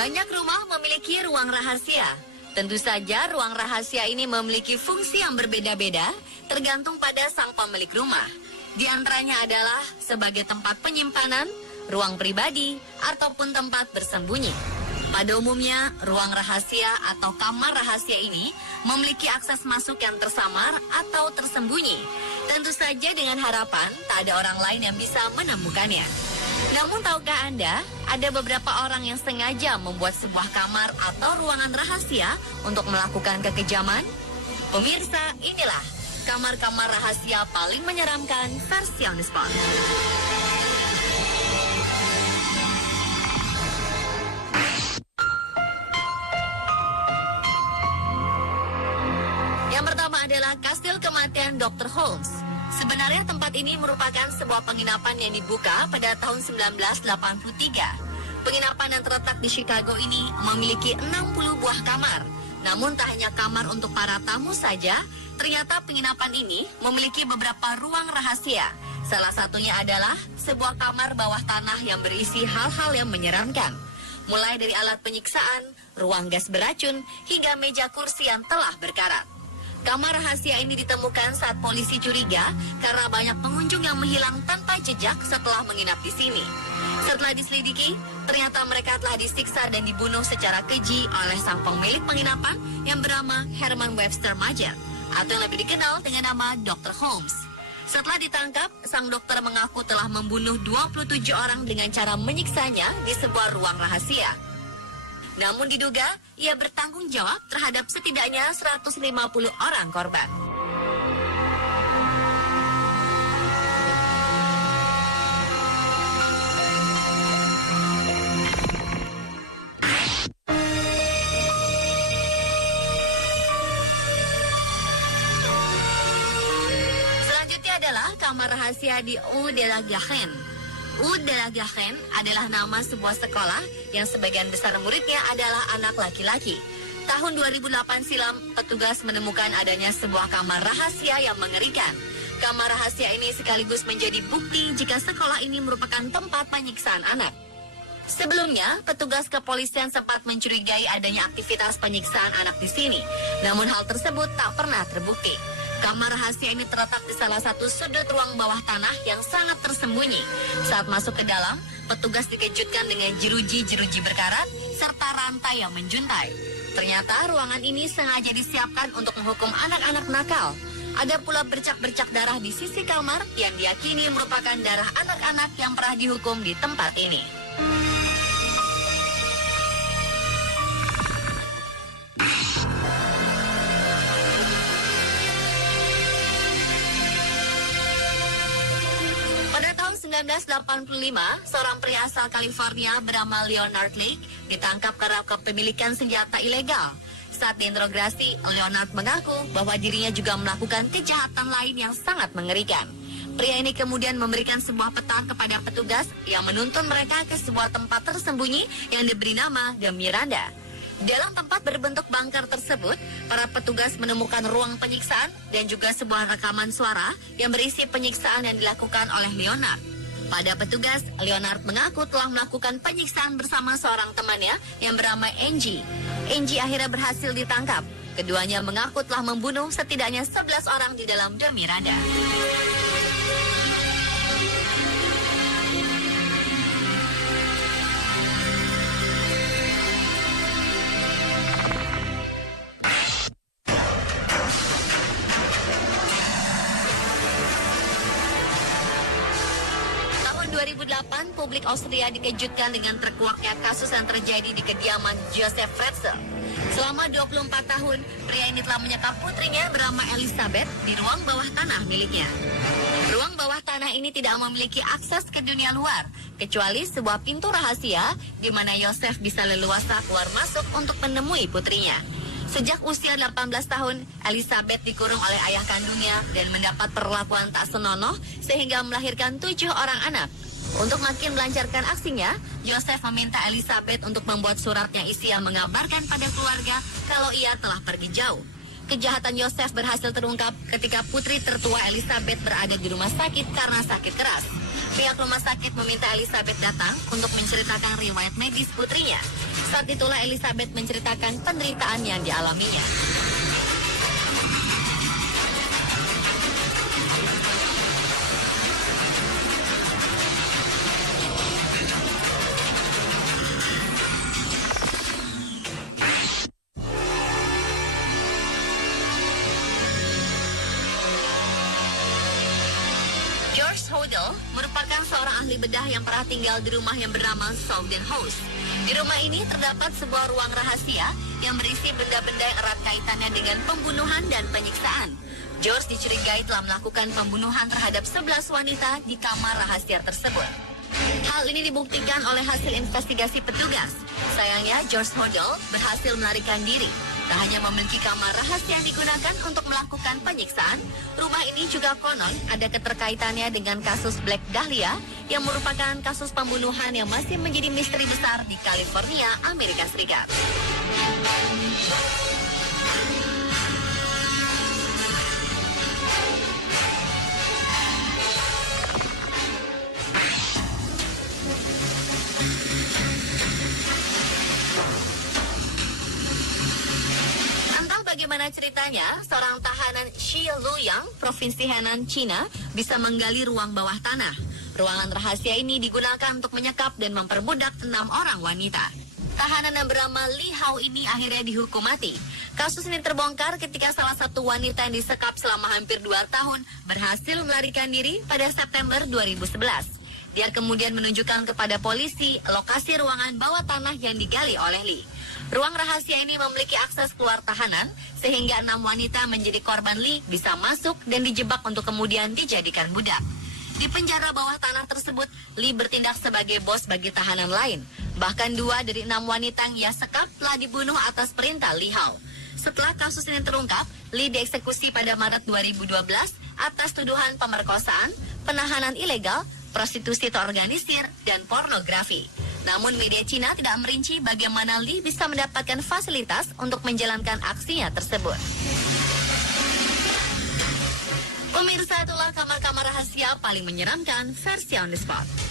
Banyak rumah memiliki ruang rahasia. Tentu saja ruang rahasia ini memiliki fungsi yang berbeda-beda tergantung pada sang pemilik rumah. Di antaranya adalah sebagai tempat penyimpanan, ruang pribadi, ataupun tempat bersembunyi. Pada umumnya, ruang rahasia atau kamar rahasia ini memiliki akses masuk yang tersamar atau tersembunyi. Tentu saja dengan harapan tak ada orang lain yang bisa menemukannya. Namun tahukah Anda, ada beberapa orang yang sengaja membuat sebuah kamar atau ruangan rahasia untuk melakukan kekejaman? Pemirsa, inilah kamar-kamar rahasia paling menyeramkan versi On The Spot. Yang pertama adalah Kastil Kematian Dr. Holmes. Sebenarnya tempat ini merupakan sebuah penginapan yang dibuka pada tahun 1983. Penginapan yang terletak di Chicago ini memiliki 60 buah kamar. Namun tak hanya kamar untuk para tamu saja, ternyata penginapan ini memiliki beberapa ruang rahasia. Salah satunya adalah sebuah kamar bawah tanah yang berisi hal-hal yang menyeramkan. Mulai dari alat penyiksaan, ruang gas beracun, hingga meja kursi yang telah berkarat. Kamar rahasia ini ditemukan saat polisi curiga karena banyak pengunjung yang menghilang tanpa jejak setelah menginap di sini. Setelah diselidiki, ternyata mereka telah disiksa dan dibunuh secara keji oleh sang pemilik penginapan yang bernama Herman Webster Majer, atau yang lebih dikenal dengan nama Dr. Holmes. Setelah ditangkap, sang dokter mengaku telah membunuh 27 orang dengan cara menyiksanya di sebuah ruang rahasia. Namun diduga, ia bertanggung jawab terhadap setidaknya 150 orang korban. Selanjutnya adalah kamar rahasia di Eau de la Garenne. Eau de la Garenne adalah nama sebuah sekolah yang sebagian besar muridnya adalah anak laki-laki. Tahun 2008 silam, petugas menemukan adanya sebuah kamar rahasia yang mengerikan. Kamar rahasia ini sekaligus menjadi bukti jika sekolah ini merupakan tempat penyiksaan anak. Sebelumnya, petugas kepolisian sempat mencurigai adanya aktivitas penyiksaan anak di sini. Namun hal tersebut tak pernah terbukti. Kamar rahasia ini terletak di salah satu sudut ruang bawah tanah yang sangat tersembunyi. Saat masuk ke dalam, petugas dikejutkan dengan jeruji-jeruji berkarat serta rantai yang menjuntai. Ternyata ruangan ini sengaja disiapkan untuk menghukum anak-anak nakal. Ada pula bercak-bercak darah di sisi kamar yang diyakini merupakan darah anak-anak yang pernah dihukum di tempat ini. Pada tahun 1985, seorang pria asal California bernama Leonard Lake ditangkap karena kepemilikan senjata ilegal. Saat diinterogasi, Leonard mengaku bahwa dirinya juga melakukan kejahatan lain yang sangat mengerikan. Pria ini kemudian memberikan sebuah peta kepada petugas yang menuntun mereka ke sebuah tempat tersembunyi yang diberi nama The Miranda. Dalam tempat berbentuk bangker tersebut, para petugas menemukan ruang penyiksaan dan juga sebuah rekaman suara yang berisi penyiksaan yang dilakukan oleh Leonard. Pada petugas, Leonard mengaku telah melakukan penyiksaan bersama seorang temannya yang bernama Angie. Angie akhirnya berhasil ditangkap. Keduanya mengaku telah membunuh setidaknya 11 orang di dalam The Miranda. Tahun 2008, publik Austria dikejutkan dengan terkuaknya kasus yang terjadi di kediaman Joseph Fritzl. Selama 24 tahun, pria ini telah menyekap putrinya bernama Elizabeth di ruang bawah tanah miliknya. Ruang bawah tanah ini tidak memiliki akses ke dunia luar, kecuali sebuah pintu rahasia di mana Joseph bisa leluasa keluar masuk untuk menemui putrinya. Sejak usia 18 tahun, Elizabeth dikurung oleh ayah kandungnya dan mendapat perlakuan tak senonoh sehingga melahirkan 7 orang anak. Untuk makin melancarkan aksinya, Joseph meminta Elizabeth untuk membuat surat yang isinya mengabarkan pada keluarga kalau ia telah pergi jauh. Kejahatan Joseph berhasil terungkap ketika putri tertua Elizabeth berada di rumah sakit karena sakit keras. Pihak rumah sakit meminta Elizabeth datang untuk menceritakan riwayat medis putrinya. Saat itulah Elizabeth menceritakan penderitaan yang dialaminya. George Hodel merupakan seorang ahli bedah yang pernah tinggal di rumah yang bernama Southern House. Di rumah ini terdapat sebuah ruang rahasia yang berisi benda-benda yang erat kaitannya dengan pembunuhan dan penyiksaan. George dicurigai telah melakukan pembunuhan terhadap 11 wanita di kamar rahasia tersebut. Hal ini dibuktikan oleh hasil investigasi petugas. Sayangnya, George Hodel berhasil melarikan diri. Tak hanya memiliki kamar rahasia yang digunakan untuk melakukan penyiksaan, rumah ini juga konon ada keterkaitannya dengan kasus Black Dahlia yang merupakan kasus pembunuhan yang masih menjadi misteri besar di California, Amerika Serikat. Bagaimana ceritanya, seorang tahanan Xi Luyang, Provinsi Henan, Cina, bisa menggali ruang bawah tanah. Ruangan rahasia ini digunakan untuk menyekap dan memperbudak 6 orang wanita. Tahanan yang bernama Li Hao ini akhirnya dihukum mati. Kasus ini terbongkar ketika salah satu wanita yang disekap selama hampir 2 tahun berhasil melarikan diri pada September 2011. Dia kemudian menunjukkan kepada polisi lokasi ruangan bawah tanah yang digali oleh Li. Ruang rahasia ini memiliki akses keluar tahanan, sehingga 6 wanita menjadi korban Li bisa masuk dan dijebak untuk kemudian dijadikan budak. Di penjara bawah tanah tersebut, Li bertindak sebagai bos bagi tahanan lain. Bahkan 2 dari 6 wanita yang ia sekap telah dibunuh atas perintah Li Hao. Setelah kasus ini terungkap, Li dieksekusi pada Maret 2012 atas tuduhan pemerkosaan, penahanan ilegal, prostitusi terorganisir, dan pornografi. Namun media Cina tidak merinci bagaimana Li bisa mendapatkan fasilitas untuk menjalankan aksinya tersebut. Pemirsa, itulah kamar-kamar rahasia paling menyeramkan versi On The Spot.